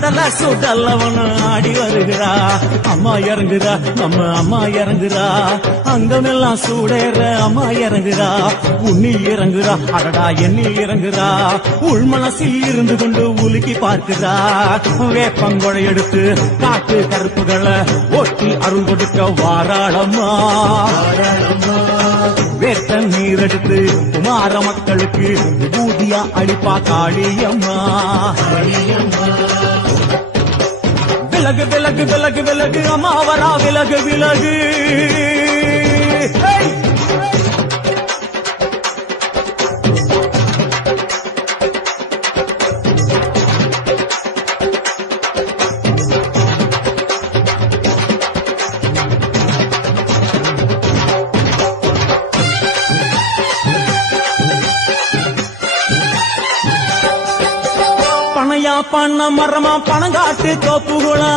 கடலை சுடல்லவன ஆடி வருகிறா அம்மா இறங்குறா நம்ம அம்மா இறங்குறா அங்கமெல்லாம் சூடேற அம்மா இறங்குறா உன்னில் இறங்குறா அடடா எண்ணில் இறங்குறா உள் மனசில் இருந்து கொண்டு உலுக்கி பார்க்கிறா வேப்பங்கொடை எடுத்து காட்டு கருப்புகளை ஒட்டி அருள் கொடுக்க வாராளம்மா வேட்ட நீர் எடுத்து குமார மக்களுக்கு விபூதியா அளிப்பா காளியம்மா விலகு விலகு விலகு விலகு அம்மா வரா விலகு விலகு பணையா பண்ண மரமா பணங்காட்டு தோப்புகுளா